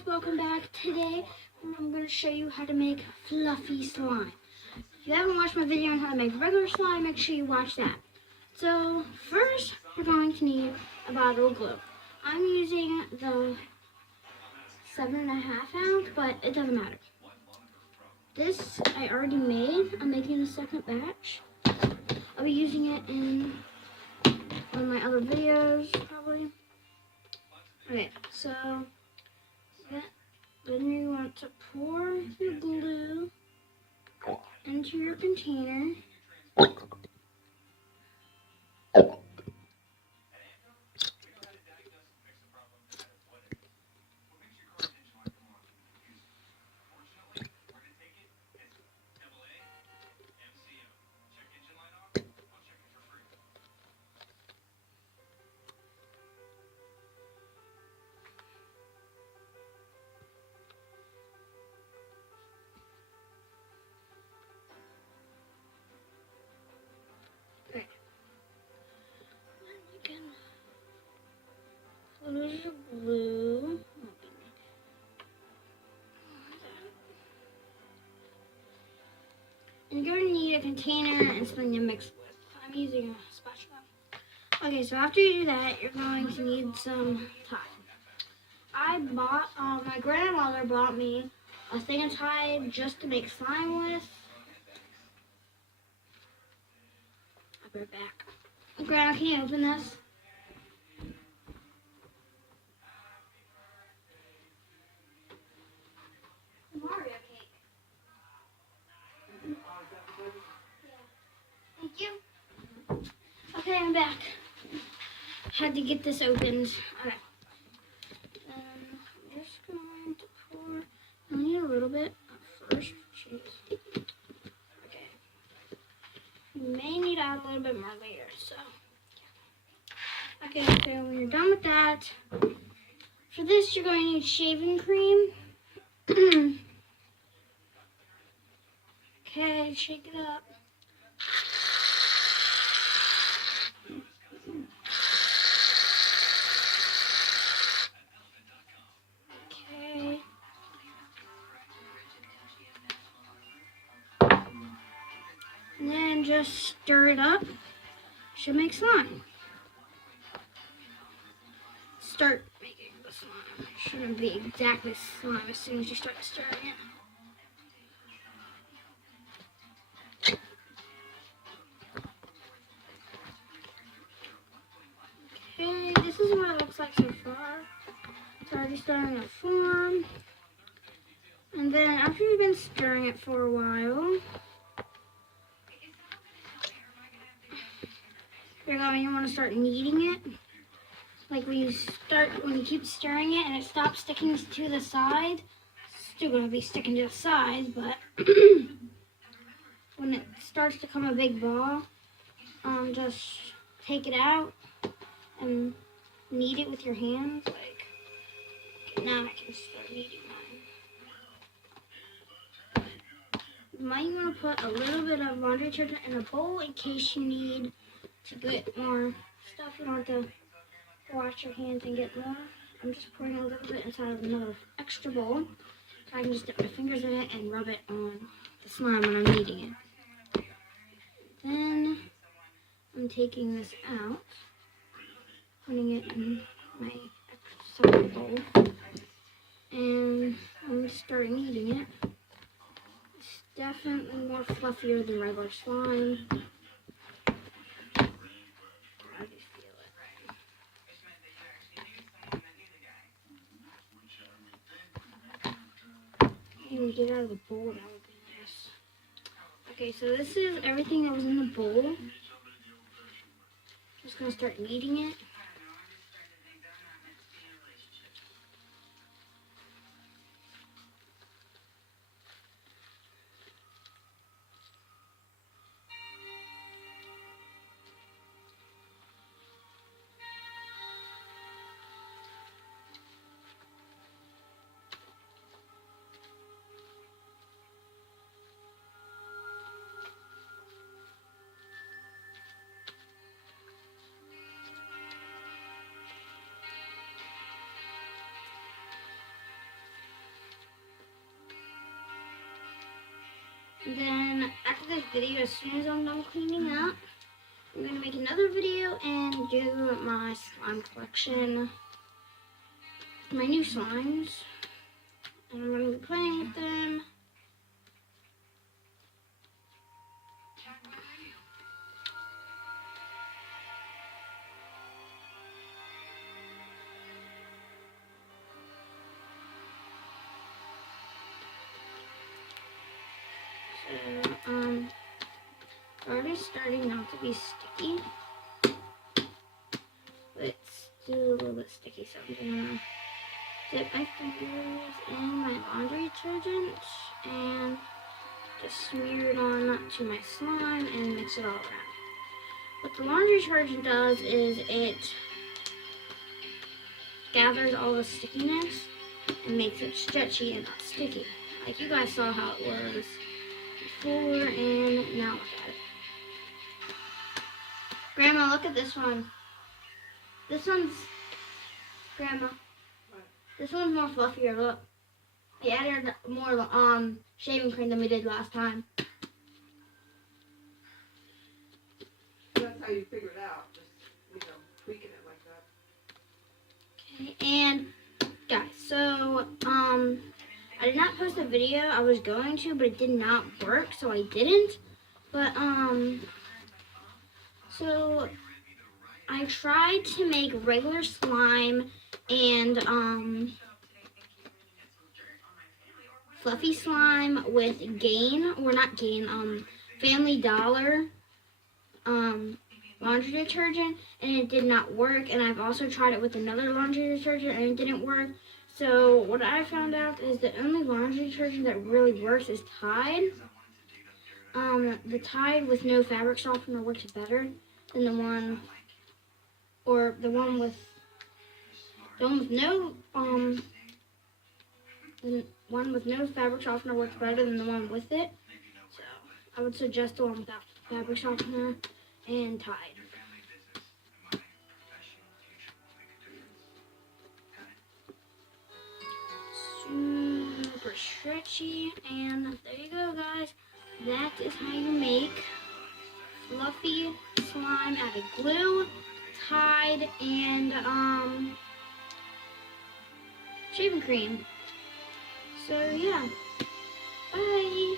guys, welcome back. Today I'm going to show you how to make fluffy slime. If you haven't watched my video on how to make regular slime, make sure you watch that. So first we're going to need a bottle of glue. I'm using the 7.5 ounce, but it doesn't matter. This I already made. I'm making the second batch. I'll be using it in one of my other videos probably. Okay, so then you want to pour your glue into your container. Okay. So there's your glue. And you're going to need a container and something to mix with. I'm using a spatula. Okay, so after you do that, you're going to need some Tide. I bought, my grandmother bought me a thing of Tide just to make slime with. I'll be right back. Grandma, can you open this? Mario cake. Thank you. Okay, I'm back. Had to get this opened. Okay. I'm just going to pour. I need a little bit first. Jeez. Okay. You may need to add a little bit more later. So. Okay. So when you're done with that, for this you're going to need shaving cream. Okay, shake it up. Okay. And then just stir it up. Should make slime. Start making the slime. Shouldn't be exactly slime as soon as you start stirring it. Okay, this is what it looks like so far. It's already starting to form. And then after you've been stirring it for a while, you want to start kneading it. Like when you keep stirring it and it stops sticking to the side, it's still going to be sticking to the side, but when it starts to become a big ball, just take it out and knead it with your hands. Like, okay, now I can start kneading mine. You might want to put a little bit of laundry detergent in a bowl in case you need to get more stuff. You don't have to wash your hands and get more. I'm just pouring a little bit inside of another extra bowl so I can just dip my fingers in it and rub it on the slime when I'm kneading it. Then I'm taking this out, putting it in my separate bowl, and I'm starting kneading it. It's definitely more fluffier than regular slime. I just feel it. You can get out of the bowl, that would be nice. Okay, so this is everything that was in the bowl. Just gonna start kneading it. And then after this video, as soon as I'm done cleaning up, I'm going to make another video and do my slime collection, my new slimes, and I'm going to be playing with them. So, already starting not to be sticky, but it's still a little bit sticky, so I'm gonna dip my fingers in my laundry detergent and just smear it on to my slime and mix it all around. What the laundry detergent does is it gathers all the stickiness and makes it stretchy and not sticky. Like you guys saw how it was before, and now look at it. Grandma, look at this one. This one's, Grandma, this one's more fluffier, look. We added more shaving cream than we did last time. That's how you figure it out, just, tweaking it like that. Okay, and guys, so, I did not post a video. I was going to, but it did not work, so I didn't. But, so I tried to make regular slime and, fluffy slime with Gain, or not Gain, Family Dollar, laundry detergent, and it did not work. And I've also tried it with another laundry detergent, and it didn't work. So what I found out is the only laundry detergent that really works is Tide. The Tide with no fabric softener works better than the one with no the one with no fabric softener works better than the one with it. So I would suggest the one without fabric softener and Tide. Super stretchy, and there you go, guys. That is how you make fluffy slime out of glue, Tide, and shaving cream. So yeah, bye.